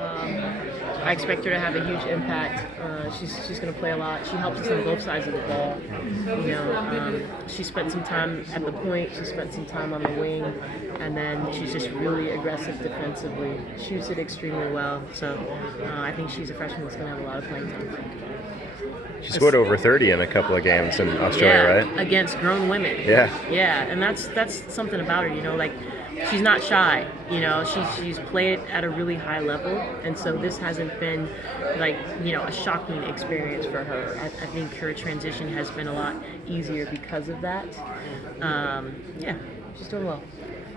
I expect her to have a huge impact. She's going to play a lot. She helps us on both sides of the ball. She spent some time at the point. She spent some time on the wing, and then she's just really aggressive defensively. Shoots it extremely well. So I think she's a freshman that's going to have a lot of playing time. She scored over 30 in a couple of games in Australia, right? Against grown women. Yeah, and that's something about her. Like she's not shy. She's played at a really high level, and so this hasn't been like a shocking experience for her. I think her transition has been a lot easier because of that. She's doing well.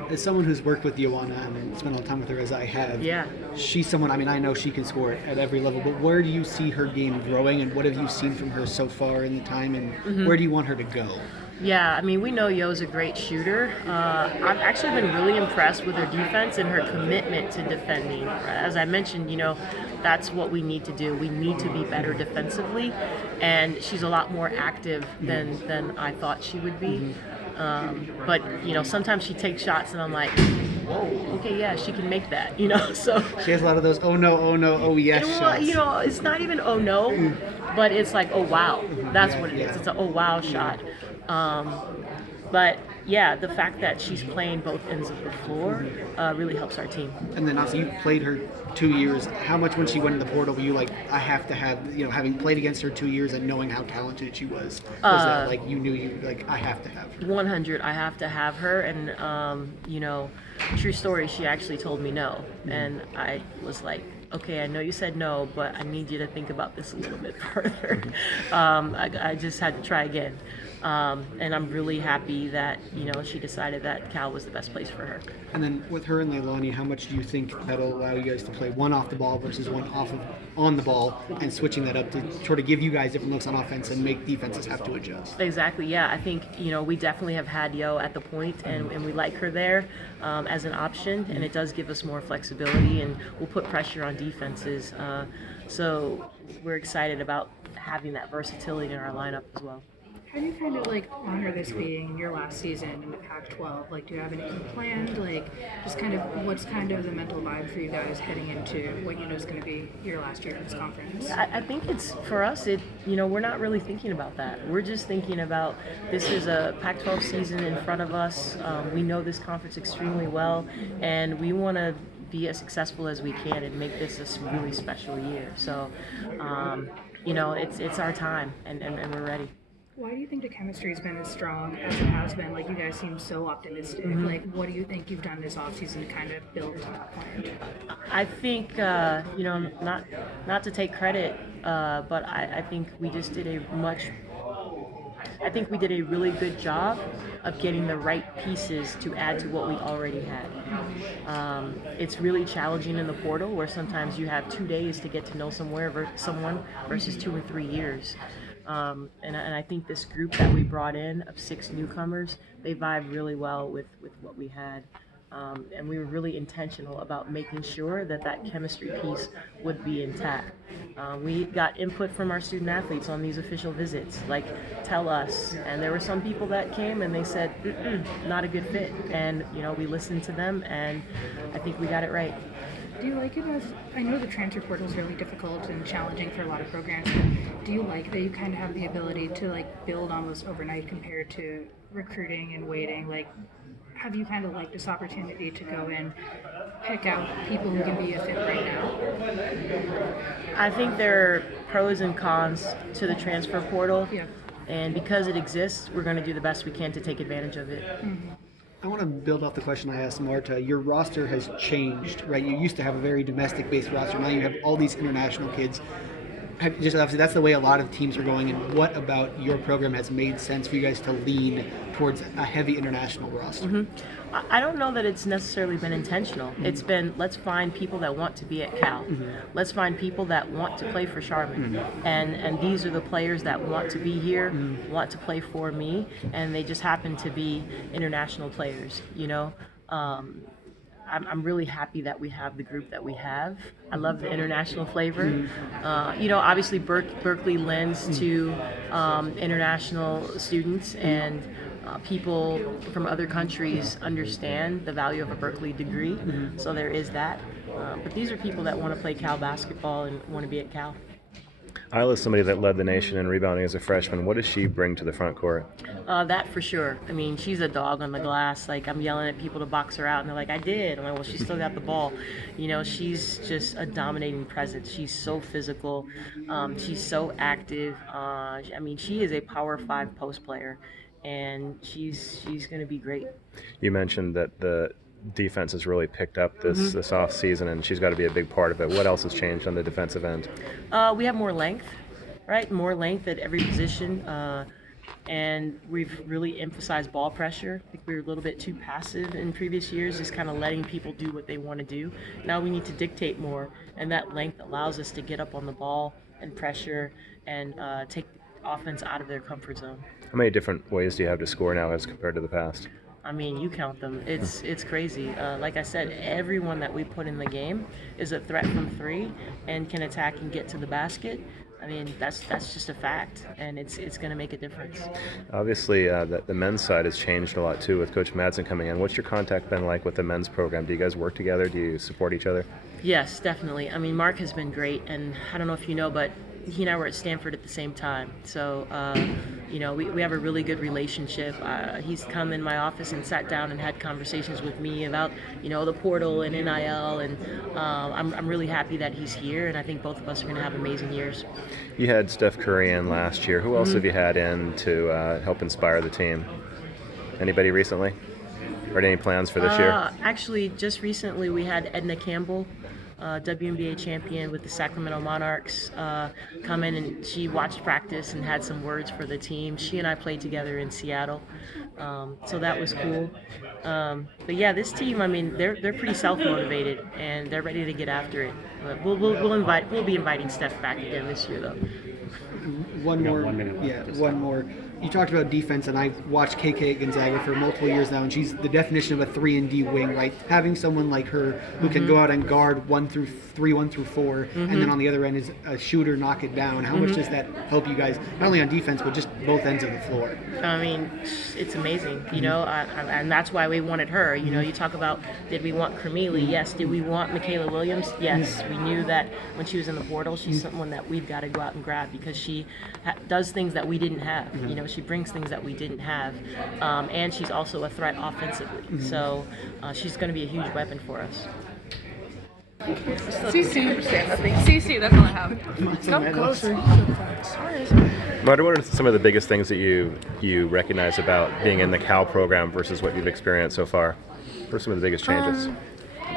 As someone who's worked with Joanna and spent a lot of time with her as I have, she's someone, I know she can score at every level, but where do you see her game growing, and what have you seen from her so far in the time, and where do you want her to go? Yeah, we know Yo's a great shooter. I've actually been really impressed with her defense and her commitment to defending. As I mentioned, that's what we need to do. We need to be better defensively, and she's a lot more active than I thought she would be. But sometimes she takes shots and I'm like, whoa, okay, yeah, she can make that, so she has a lot of those oh no, oh yes shots. It's not even oh no, but it's like oh wow, that's what it is. It's a oh wow shot. But yeah, the fact that she's playing both ends of the floor really helps our team. And then also, you played her 2 years. How much when she went in the portal were you like, I have to have, having played against her 2 years and knowing how talented she was that like you knew I have to have her? 100, I have to have her. And true story, she actually told me no, and I was like, okay, I know you said no, but I need you to think about this a little bit further. I just had to try again. And I'm really happy that, she decided that Cal was the best place for her. And then with her and Leilani, how much do you think that'll allow you guys to play one off the ball versus one on the ball, and switching that up to sort of give you guys different looks on offense and make defenses have to adjust? Exactly, yeah. I think, we definitely have had Yo at the point, and we like her there as an option, and it does give us more flexibility, and we'll put pressure on defenses. So we're excited about having that versatility in our lineup as well. How do you kind of honor this being your last season in the Pac-12? Do you have anything planned? Just kind of what's kind of the mental vibe for you guys heading into what is going to be your last year in this conference? Yeah, I think it's for us. We're not really thinking about that. We're just thinking about this is a Pac-12 season in front of us. We know this conference extremely well, and we want to be as successful as we can and make this a really special year. So, it's our time, and we're ready. Why do you think the chemistry has been as strong as it has been? You guys seem so optimistic. What do you think you've done this offseason to kind of build to that plan? I think, not to take credit, but I think we just did I think we did a really good job of getting the right pieces to add to what we already had. It's really challenging in the portal, where sometimes you have 2 days to get to know someone versus 2 or 3 years. And I think this group that we brought in of 6 newcomers, they vibe really well with what we had. And we were really intentional about making sure that chemistry piece would be intact. We got input from our student athletes on these official visits, tell us. And there were some people that came and they said, not a good fit. And, we listened to them, and I think we got it right. Do you like it I know the transfer portal is really difficult and challenging for a lot of programs, but do you like that you kind of have the ability to build almost overnight compared to recruiting and waiting? Have you kind of liked this opportunity to go in, pick out people who can be a fit right now? I think there are pros and cons to the transfer portal. Yeah. And because it exists, we're going to do the best we can to take advantage of it. Mm-hmm. I want to build off the question I asked Marta. Your roster has changed, right? You used to have a very domestic-based roster. Now you have all these international kids. Just obviously, that's the way a lot of teams are going. And what about your program has made sense for you guys to lean towards a heavy international roster? Mm-hmm. I don't know that it's necessarily been intentional. Mm-hmm. It's been, let's find people that want to be at Cal. Mm-hmm. Let's find people that want to play for Charmin. Mm-hmm. And these are the players that want to be here, want to play for me, and they just happen to be international players, I'm really happy that we have the group that we have. I love the international flavor. Obviously Berkeley lends to international students, and people from other countries understand the value of a Berkeley degree. So there is that. But these are people that want to play Cal basketball and want to be at Cal. Isla's somebody that led the nation in rebounding as a freshman. What does she bring to the front court? That for sure. I mean, she's a dog on the glass. Like, I'm yelling at people to box her out, and they're like, I did. I'm like, well, she still got the ball. You know, she's just a dominating presence. She's so physical. She's so active. I mean, she is a Power 5 post player, and she's going to be great. You mentioned that the defense has really picked up this off season, and she's got to be a big part of it. What else has changed on the defensive end? We have more length, right? More length at every position, and we've really emphasized ball pressure. I think we were a little bit too passive in previous years, just kind of letting people do what they want to do. Now we need to dictate more, and that length allows us to get up on the ball and pressure and take the offense out of their comfort zone. How many different ways do you have to score now as compared to the past? I mean, you count them. It's crazy. Like I said, everyone that we put in the game is a threat from three and can attack and get to the basket. I mean, that's just a fact, and it's going to make a difference. Obviously, the men's side has changed a lot too with Coach Madsen coming in. What's your contact been like with the men's program? Do you guys work together? Do you support each other? Yes, definitely. I mean, Mark has been great, and I don't know if you know, but he and I were at Stanford at the same time. So, you know, we have a really good relationship. He's come in my office and sat down and had conversations with me about, you know, the portal and NIL, and I'm really happy that he's here, and I think both of us are going to have amazing years. You had Steph Curry in last year. Who else have you had in to help inspire the team? Anybody recently? Or any plans for this year? Actually, just recently we had Edna Campbell, WNBA champion with the Sacramento Monarchs, come in, and she watched practice and had some words for the team. She and I played together in Seattle, so that was cool. But yeah, this team, I mean, they're pretty self-motivated and they're ready to get after it. But we'll be inviting Steph back again this year, though. One more. You talked about defense, and I've watched KK at Gonzaga for multiple years now, and she's the definition of a 3-and-D wing, right? Having someone like her who can go out and guard 1 through 4, and then on the other end is a shooter, knock it down. How much does that help you guys, not only on defense, but just both ends of the floor? I mean, it's amazing, you know, and that's why we wanted her. You know, you talk about, did we want Cormelie? Yes. Did we want Michaela Williams? Yes. We knew that when she was in the portal, she's someone that we've got to go out and grab because she does things that we didn't have. You know, she brings things that we didn't have, and she's also a threat offensively. So she's going to be a huge weapon for us. CC, that's all I have. Come closer. Marta, what are some of the biggest things that you recognize about being in the Cal program versus what you've experienced so far? What are some of the biggest changes?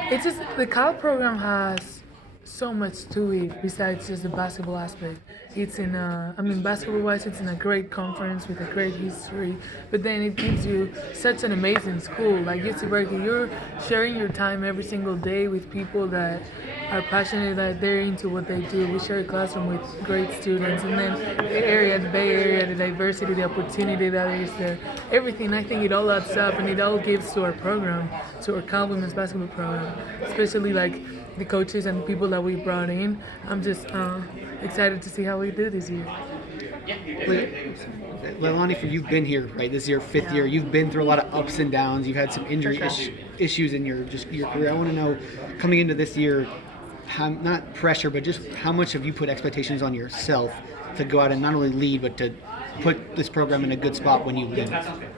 It's just the Cal program has so much to it besides just the basketball aspect. It's in basketball-wise, it's in a great conference with a great history, but then it gives you such an amazing school. Like UC Berkeley, you're sharing your time every single day with people that are passionate, that they're into what they do. We share a classroom with great students, and then the area, the Bay Area, the diversity, the opportunity that is there, everything. I think it all adds up, and it all gives to our program, to our Cal women's basketball program, especially like the coaches and the people that we brought in. I'm just excited to see how we do this year. Leilani, you've been here, right? This is your 5th year. You've been through a lot of ups and downs. You've had some injury issues in your career. I want to know, coming into this year, how, not pressure, but just how much have you put expectations on yourself to go out and not only lead, but to put this program in a good spot when you leave?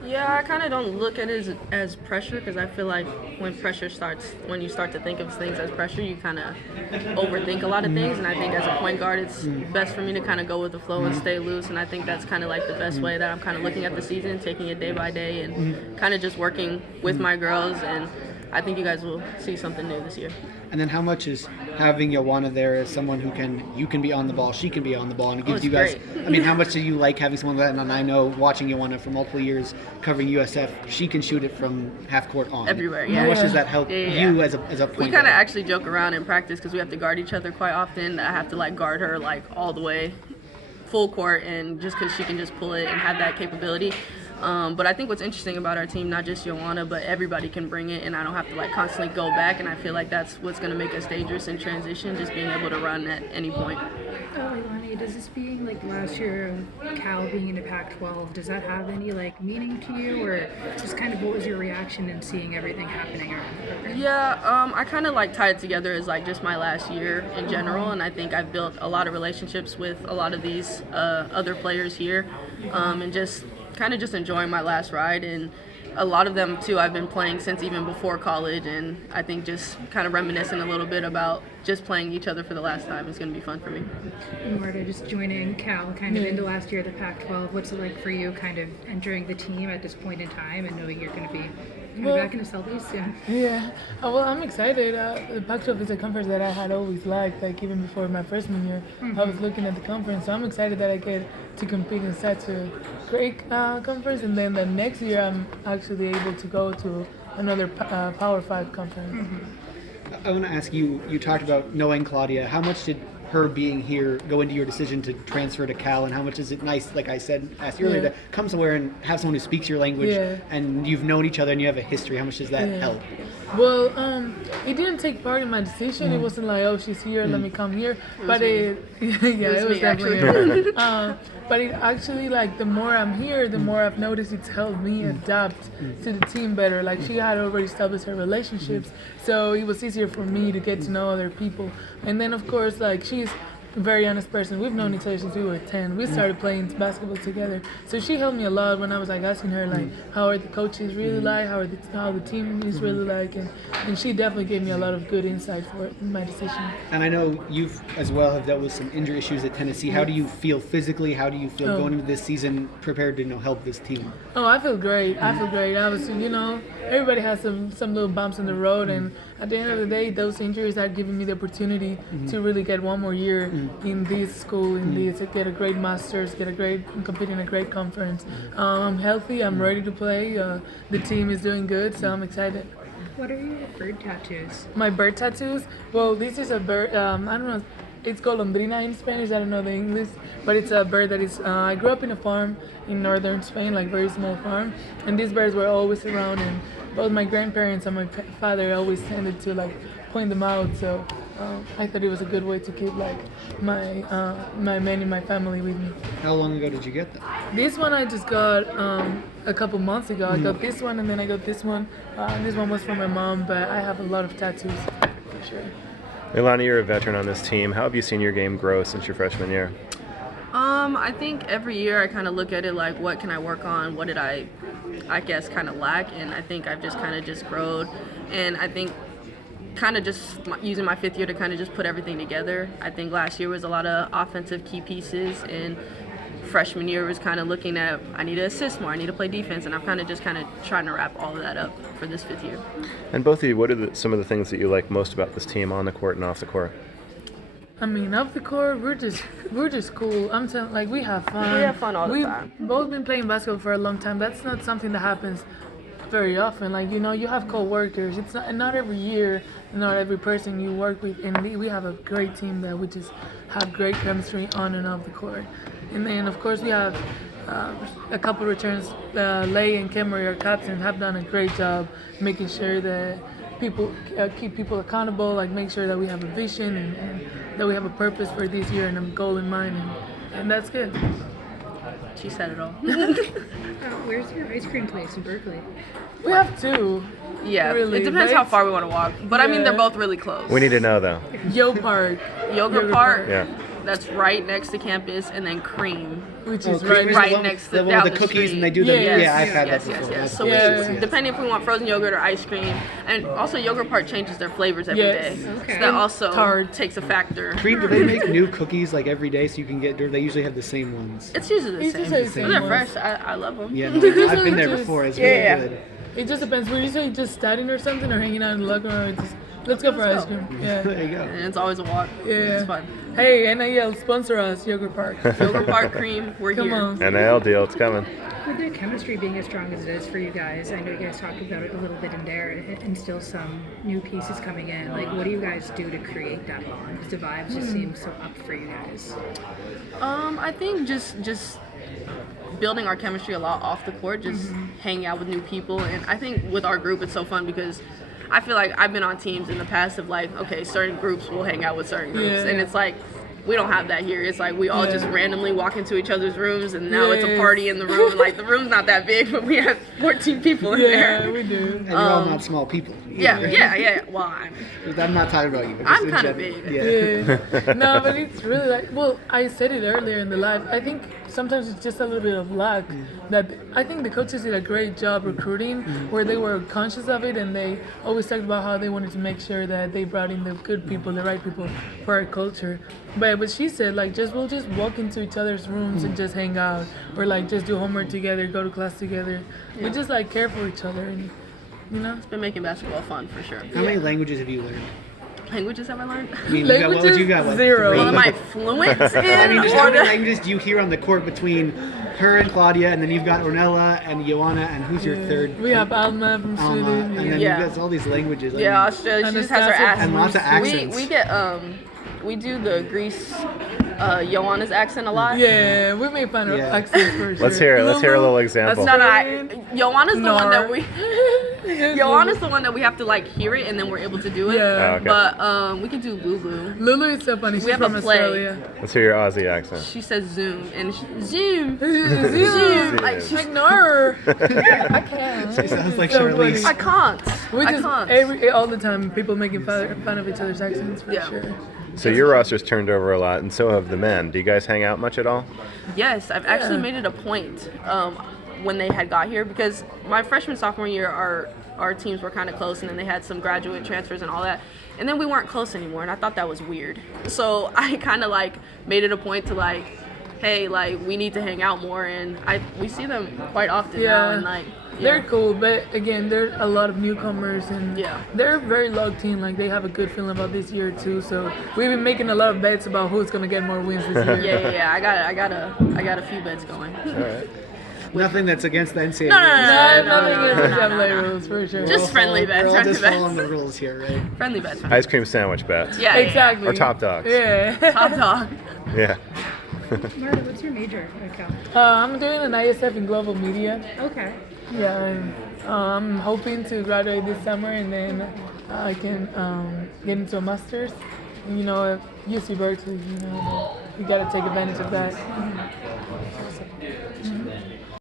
Yeah, I kind of don't look at it as pressure because I feel like when you start to think of things as pressure, you kind of overthink a lot of things. And I think as a point guard, it's best for me to kind of go with the flow and stay loose. And I think that's kind of like the best way that I'm kind of looking at the season, taking it day by day and kind of just working with my girls. And I think you guys will see something new this year. And then how much is having Joanna there as someone who you can be on the ball, she can be on the ball, and it gives you guys, great. I mean, how much do you like having someone like that? And I know watching Joanna for multiple years covering USF, she can shoot it from half court on. Everywhere, yeah. How much does that help you as a point We kind guard? of actually joke around in practice because we have to guard each other quite often. I have to guard her all the way full court, and just because she can just pull it and have that capability. But I think what's interesting about our team, not just Joanna, but everybody can bring it, and I don't have to like constantly go back. And I feel like that's what's going to make us dangerous in transition, just being able to run at any point. Leilani, does this being like last year of Cal being in the Pac-12, does that have any like meaning to you, or just kind of what was your reaction in seeing everything happening around the program? Yeah, I kind of like tie it together as like just my last year in general, and I think I've built a lot of relationships with a lot of these other players here, and just kind of just enjoying my last ride. And a lot of them too I've been playing since even before college, and I think just kind of reminiscing a little bit about just playing each other for the last time is going to be fun for me. And Marta, just joining Cal kind of into last year of the Pac-12, what's it like for you kind of entering the team at this point in time and knowing you're going to be back in the Southeast soon? Yeah, well, I'm excited. The Pac-12 is a conference that I had always liked. Like even before my freshman year, I was looking at the conference. So I'm excited that I get to compete in such a great conference, and then the next year I'm actually able to go to another Power 5 conference. I want to ask you. You talked about knowing Claudia. How much did her being here go into your decision to transfer to Cal, and how much is it nice, like I said, asked you earlier, to come somewhere and have someone who speaks your language, and you've known each other and you have a history? How much does that help? Well, it didn't take part in my decision. It wasn't like, oh, she's here, let me come here. But it was definitely her. But it actually, like, the more I'm here, the more I've noticed it's helped me adapt to the team better. Like, she had already established her relationships, so it was easier for me to get to know other people. And then, of course, like, she's a very honest person. We've known each other since we were 10. We started playing basketball together. So she helped me a lot when I was like asking her like how are the coaches really like, how the team is really like, and she definitely gave me a lot of good insight for my decision. And I know you as well have dealt with some injury issues at Tennessee. How do you feel physically? How do you feel going into this season prepared to help this team? Oh, I feel great. I feel great. I was, everybody has some little bumps in the road, and at the end of the day, those injuries have given me the opportunity to really get one more year in this school, get a great master's, compete in a great conference. I'm healthy. I'm ready to play. The team is doing good, so I'm excited. What are your bird tattoos? My bird tattoos? Well, this is a bird. I don't know. It's golondrina in Spanish. I don't know the English, but it's a bird that is. I grew up in a farm in northern Spain, like very small farm, and these birds were always around. And both my grandparents and my father always tended to like point them out. So I thought it was a good way to keep like my men in my family with me. How long ago did you get that? This one I just got a couple months ago. I got this one, and then I got this one. This one was from my mom, but I have a lot of tattoos for sure. Leilani, you're a veteran on this team. How have you seen your game grow since your freshman year? I think every year I kind of look at it like, what can I work on? What did I guess, kind of lack? And I think I've just kind of just grown. And I think kind of just using my fifth year to kind of just put everything together. I think last year was a lot of offensive key pieces, and freshman year was kind of looking at, I need to assist more, I need to play defense, and I'm kind of trying to wrap all of that up for this fifth year. And both of you, what are some of the things that you like most about this team on the court and off the court? I mean, off the court, we're just cool. I'm telling, like, we have fun. We have fun all the time. We've both been playing basketball for a long time. That's not something that happens very often. Like, you have co-workers. It's not every year, not every person you work with, and we have a great team that we just have great chemistry on and off the court. And then, of course, we have a couple returns. Lei and Kemery, our captains, have done a great job making sure that people keep people accountable, like make sure that we have a vision and that we have a purpose for this year and a goal in mind, and that's good. She said it all. Where's your ice cream place in Berkeley? We have two. Yeah, really, it depends how far we want to walk. But I mean, they're both really close. We need to know, though. Yoga Park. Yeah. That's right next to campus, and then Cream, Which is Creamer's right the one next with to the down one with the the cookies, street. and they do them. Yes, Yeah, I've had yes, that before. yes. So Yeah. depending if we want frozen yogurt or ice cream, and also Yogurt Park changes their flavors every day. Okay. So that also Tart. takes a factor. Cream, do they make new cookies like every day so you can get? Or they usually have the same ones? It's usually the It's same. usually the same But they're ones. fresh. I love them. Yeah, no, I've been there just- before. It's Yeah. really good. It just depends. We're usually just studying or something, or hanging out in the locker room. Just let's go for ice cream. Yeah. There you go. And it's always a walk. Yeah. It's fun. Hey, NIL, sponsor us, Yogurt Park. Yogurt Park Cream, we're Come here. on. NIL deal, it's coming. With the chemistry being as strong as it is for you guys, I know you guys talked about it a little bit in there, and still some new pieces coming in. Like, what do you guys do to create that bond? Because the vibes just seem so up for you guys. I think just building our chemistry a lot off the court, just hanging out with new people. And I think with our group, it's so fun because I feel like I've been on teams in the past of like, okay, certain groups will hang out with certain groups. And it's like, we don't have that here. It's like we all just randomly walk into each other's rooms, and now it's a party in the room. Like, the room's not that big, but we have 14 people in there. Yeah, we do. And you're all not small people. Yeah, either, yeah. Well, I'm not talking about you. But I'm just in kind of general. big. Yeah. No, but it's really like, well, I said it earlier in the live. I think sometimes it's just a little bit of luck that I think the coaches did a great job recruiting where they were conscious of it, and they always talked about how they wanted to make sure that they brought in the good people, the right people for our culture. But she said, like, we'll just walk into each other's rooms and just hang out, or like just do homework together, go to class together. We just like care for each other, and you know. It's been making basketball fun for sure. How many languages have you learned? Languages have I learned? I mean, what would you got? What, 0. Well, am I fluent in? I mean, just how or many the- languages do you hear on the court between her and Claudia, and then you've got Ornella and Joanna, and who's your third? We have Alma from Alma, Sweden. and then Yeah. you got all these languages. I Yeah, mean, Australia. She And just has her Anastasia accent. and lots of accents. We get we do the Greece Joanna's accent a lot. Yeah, we make fun of Yeah. accents for sure. Let's hear it. Let's hear a little example. No, Joanna's the one that Nar. we. Joanna's the one that we have to like hear it and then we're able to do it. Yeah. Oh, okay. But we can do Lulu. Lulu is so funny. She's have a from play. Australia. Let's hear your Aussie accent. She says Zoom and Zoom. Zoom. Like she's Ignore her. I can't. It sounds like So Charlize. I can't. We I just can't. all the time people making fun of each other's accents for Yeah. sure. So your roster's turned over a lot, and so have the men. Do you guys hang out much at all? Yes, I've actually Yeah. made it a point when they had got here, because my freshman sophomore year our teams were kind of close, and then they had some graduate transfers and all that, and then we weren't close anymore, and I thought that was weird. So I kind of like made it a point to like, hey, like we need to hang out more, and we see them quite often now, and like They're cool, but again, there's a lot of newcomers, and Yeah. they're a very low team. Like, they have a good feeling about this year too. So we've been making a lot of bets about who's gonna get more wins this year. yeah. I got a few bets going. All right. Nothing that's against the NCAA. No, rules. Nothing against the no, NCAA no. rules for sure. Just We're friendly all bets, We're all friendly just bets. following the rules here, right? Friendly bets. Ice cream sandwich bets. Yeah, exactly. Or top dogs. Yeah. Top dog. Yeah. Marta, what's your major at Cal? I'm doing an ISF in global media. Okay. Yeah, and I'm hoping to graduate this summer, and then I can get into a master's. And, you know, at UC Berkeley, you know, you got to take advantage of that.